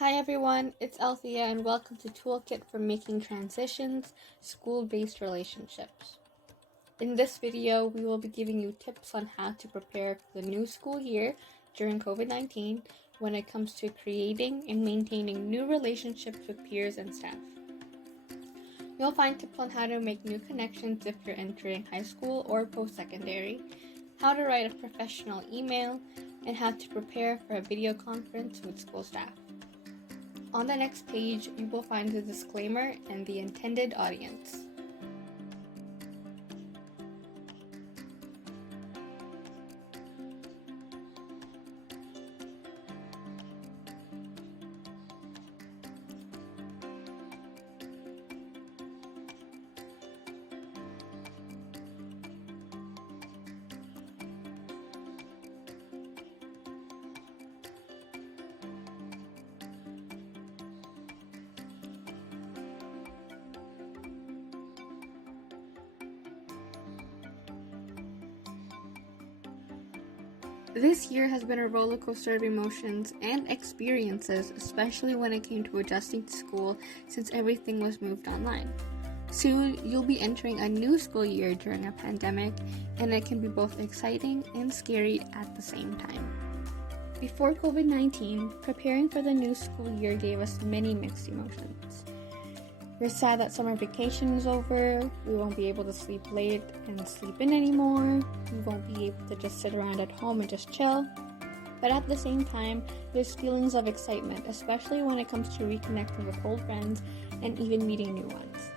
Hi everyone, it's Althea and welcome to Toolkit for Making Transitions, School-Based Relationships. In this video, we will be giving you tips on how to prepare for the new school year during COVID-19 when it comes to creating and maintaining new relationships with peers and staff. You'll find tips on how to make new connections if you're entering high school or post-secondary, how to write a professional email, and how to prepare for a video conference with school staff. On the next page, you will find the disclaimer and the intended audience. This year has been a roller coaster of emotions and experiences, especially when it came to adjusting to school since everything was moved online. Soon, you'll be entering a new school year during a pandemic, and it can be both exciting and scary at the same time. Before COVID-19, preparing for the new school year gave us many mixed emotions. We're sad that summer vacation is over, we won't be able to sleep late and sleep in anymore, we won't be able to just sit around at home and just chill. But at the same time, there's feelings of excitement, especially when it comes to reconnecting with old friends and even meeting new ones.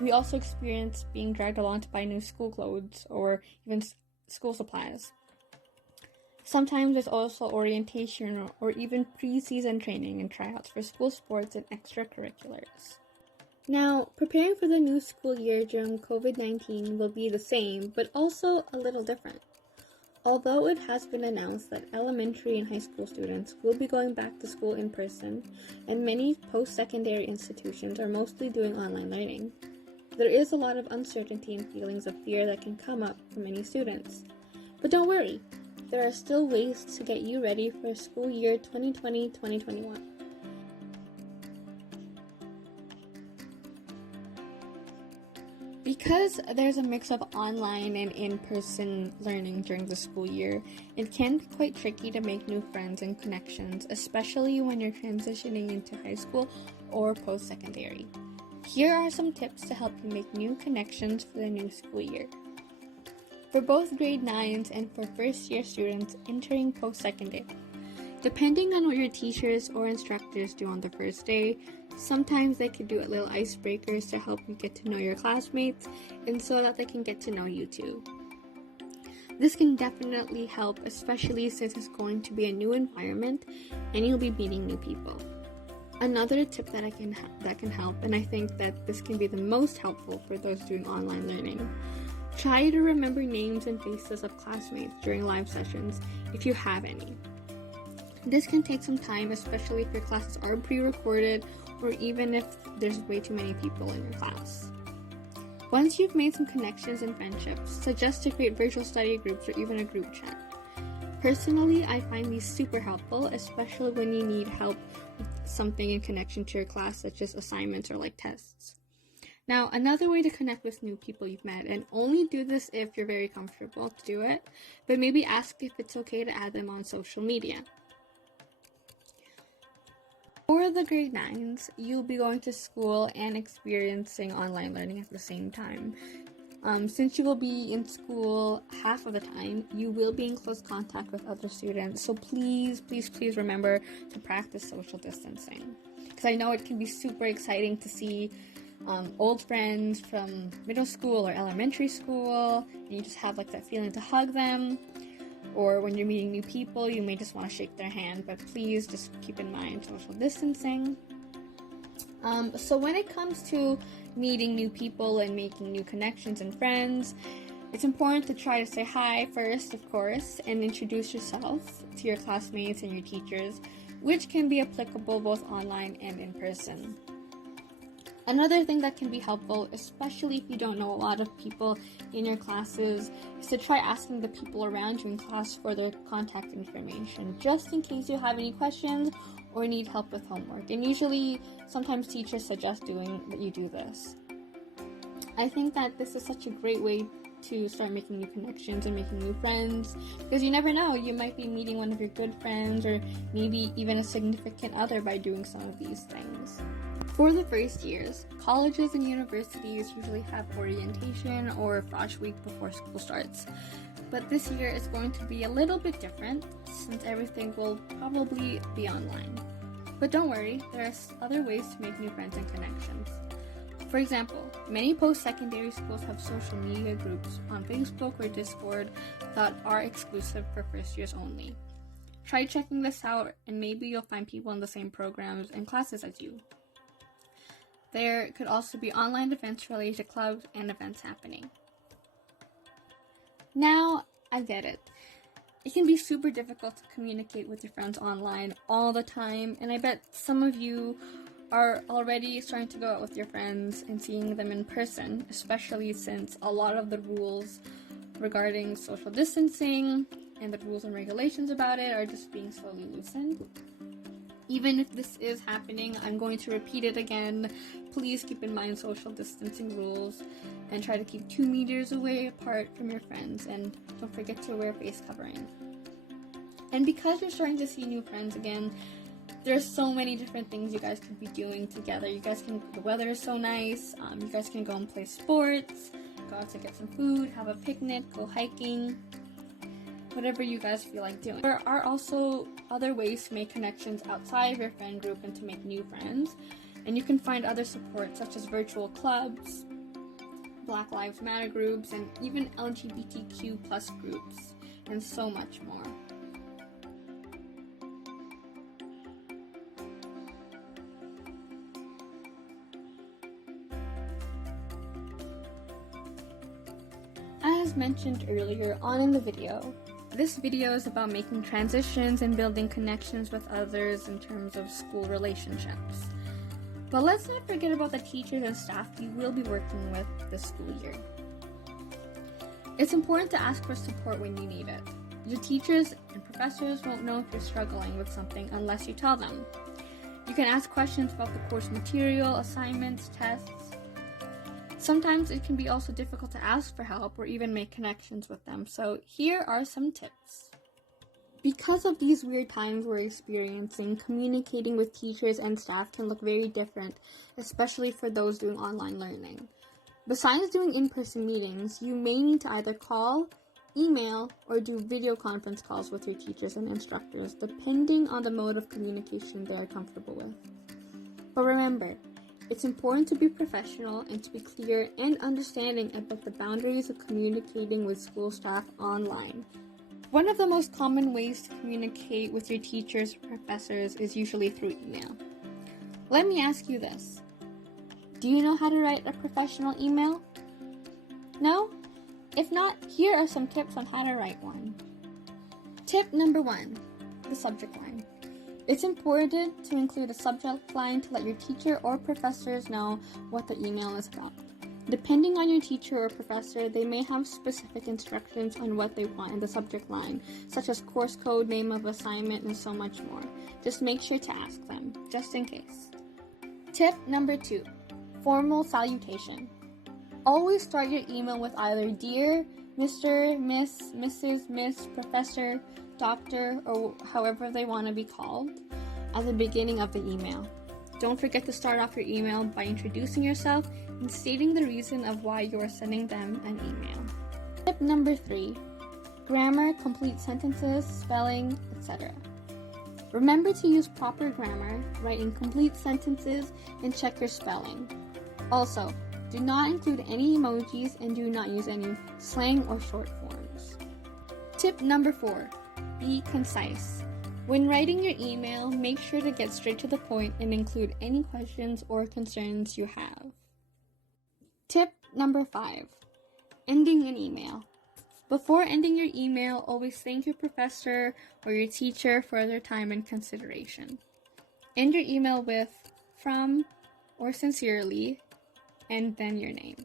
We also experience being dragged along to buy new school clothes or even school supplies. Sometimes there's also orientation or even pre-season training and tryouts for school sports and extracurriculars. Now, preparing for the new school year during COVID-19 will be the same, but also a little different. Although it has been announced that elementary and high school students will be going back to school in person, and many post-secondary institutions are mostly doing online learning, there is a lot of uncertainty and feelings of fear that can come up for many students. But don't worry, there are still ways to get you ready for school year 2020-2021. Because there's a mix of online and in-person learning during the school year, it can be quite tricky to make new friends and connections, especially when you're transitioning into high school or post-secondary. Here are some tips to help you make new connections for the new school year. For both grade 9s and for first-year students entering post-secondary, depending on what your teachers or instructors do on the first day, sometimes they could do little icebreakers to help you get to know your classmates and so that they can get to know you too. This can definitely help, especially since it's going to be a new environment and you'll be meeting new people. Another tip that can help, and I think that this can be the most helpful for those doing online learning, try to remember names and faces of classmates during live sessions if you have any. This can take some time, especially if your classes are pre-recorded or even if there's way too many people in your class. Once you've made some connections and friendships, suggest to create virtual study groups or even a group chat. Personally, I find these super helpful, especially when you need help with something in connection to your class, such as assignments or like tests. Now, another way to connect with new people you've met, and only do this if you're very comfortable to do it, but maybe ask if it's okay to add them on social media. For the grade 9s, you'll be going to school and experiencing online learning at the same time. Since you will be in school half of the time, you will be in close contact with other students, so please remember to practice social distancing. Because I know it can be super exciting to see old friends from middle school or elementary school, and you just have like that feeling to hug them. Or when you're meeting new people, you may just want to shake their hand, but please just keep in mind social distancing. So when it comes to meeting new people and making new connections and friends, it's important to try to say hi first, of course, and introduce yourself to your classmates and your teachers, which can be applicable both online and in person. Another thing that can be helpful, especially if you don't know a lot of people in your classes, is to try asking the people around you in class for their contact information, just in case you have any questions or need help with homework. And usually, sometimes teachers suggest that you do this. I think that this is such a great way to start making new connections and making new friends, because you never know, you might be meeting one of your good friends or maybe even a significant other by doing some of these things. For the first years, colleges and universities usually have orientation or flash week before school starts. But this year it's going to be a little bit different since everything will probably be online. But don't worry, there are other ways to make new friends and connections. For example, many post-secondary schools have social media groups on Facebook or Discord that are exclusive for first years only. Try checking this out and maybe you'll find people in the same programs and classes as you. There could also be online events related to clubs and events happening. Now, I get it. It can be super difficult to communicate with your friends online all the time, and I bet some of you are already starting to go out with your friends and seeing them in person, especially since a lot of the rules regarding social distancing and the rules and regulations about it are just being slowly loosened. Even if this is happening, I'm going to repeat it again. Please keep in mind social distancing rules and try to keep 2 meters away apart from your friends, and don't forget to wear face covering. And because you're starting to see new friends again, there's so many different things you guys could be doing together. The weather is so nice. You guys can go and play sports, go out to get some food, have a picnic, go hiking, whatever you guys feel like doing. There are also other ways to make connections outside of your friend group and to make new friends. And you can find other support such as virtual clubs, Black Lives Matter groups, and even LGBTQ+ groups, and so much more. As mentioned earlier on in the video, this video is about making transitions and building connections with others in terms of school relationships. But let's not forget about the teachers and staff you will be working with this school year. It's important to ask for support when you need it. Your teachers and professors won't know if you're struggling with something unless you tell them. You can ask questions about the course material, assignments, tests. Sometimes it can be also difficult to ask for help or even make connections with them, so here are some tips. Because of these weird times we're experiencing, communicating with teachers and staff can look very different, especially for those doing online learning. Besides doing in-person meetings, you may need to either call, email, or do video conference calls with your teachers and instructors, depending on the mode of communication they are comfortable with. But remember, it's important to be professional and to be clear and understanding about the boundaries of communicating with school staff online. One of the most common ways to communicate with your teachers or professors is usually through email. Let me ask you this. Do you know how to write a professional email? No? If not, here are some tips on how to write one. Tip number 1, the subject line. It's important to include a subject line to let your teacher or professors know what the email is about. Depending on your teacher or professor, they may have specific instructions on what they want in the subject line, such as course code, name of assignment, and so much more. Just make sure to ask them, just in case. Tip number 2, formal salutation. Always start your email with either Dear, Mr., Miss, Mrs., Miss, Professor, Doctor, or however they want to be called at the beginning of the email. Don't forget to start off your email by introducing yourself and stating the reason of why you are sending them an email. Tip number 3, grammar, complete sentences, spelling, etc. Remember to use proper grammar, write in complete sentences, and check your spelling. Also, do not include any emojis and do not use any slang or short forms. Tip number 4, be concise. When writing your email, make sure to get straight to the point and include any questions or concerns you have. Tip number 5, ending an email. Before ending your email, always thank your professor or your teacher for their time and consideration. End your email with from or sincerely, and then your name.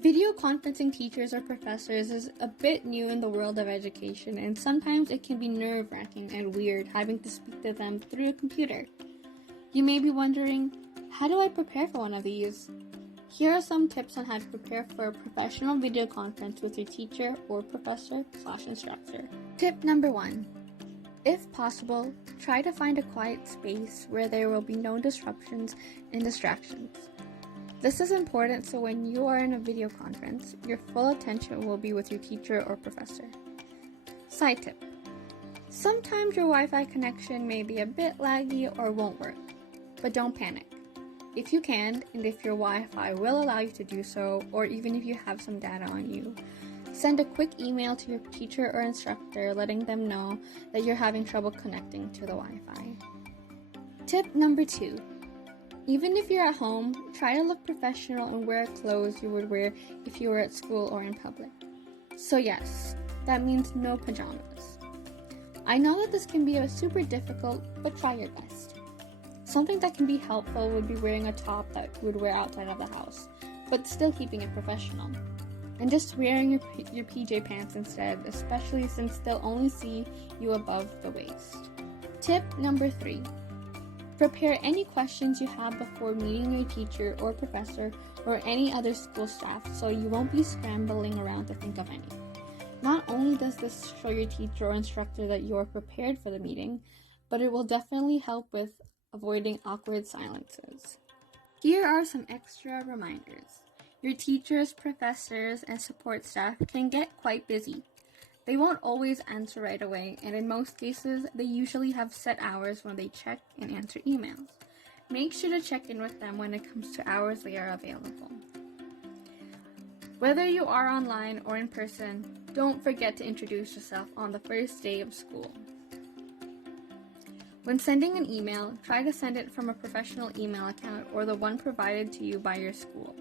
Video conferencing teachers or professors is a bit new in the world of education, and sometimes it can be nerve-wracking and weird having to speak to them through a computer. You may be wondering, how do I prepare for one of these? Here are some tips on how to prepare for a professional video conference with your teacher or professor/instructor. Tip number 1. If possible, try to find a quiet space where there will be no disruptions and distractions. This is important so when you are in a video conference, your full attention will be with your teacher or professor. Side tip. Sometimes your Wi-Fi connection may be a bit laggy or won't work, but don't panic. If you can, and if your Wi-Fi will allow you to do so, or even if you have some data on you, send a quick email to your teacher or instructor letting them know that you're having trouble connecting to the Wi-Fi. Tip number 2. Even if you're at home, try to look professional and wear clothes you would wear if you were at school or in public. So yes, that means no pajamas. I know that this can be super difficult, but try your best. Something that can be helpful would be wearing a top that you would wear outside of the house, but still keeping it professional. And just wearing your PJ pants instead, especially since they'll only see you above the waist. Tip number 3. Prepare any questions you have before meeting your teacher or professor or any other school staff so you won't be scrambling around to think of any. Not only does this show your teacher or instructor that you are prepared for the meeting, but it will definitely help with avoiding awkward silences. Here are some extra reminders. Your teachers, professors, and support staff can get quite busy. They won't always answer right away, and in most cases, they usually have set hours when they check and answer emails. Make sure to check in with them when it comes to hours they are available. Whether you are online or in person, don't forget to introduce yourself on the first day of school. When sending an email, try to send it from a professional email account or the one provided to you by your school.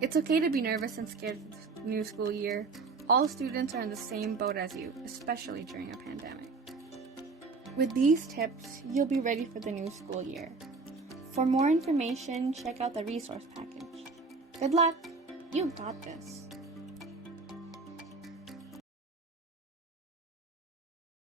It's okay to be nervous and scared for the new school year. All students are in the same boat as you, especially during a pandemic. With these tips, you'll be ready for the new school year. For more information, check out the resource package. Good luck! You got this!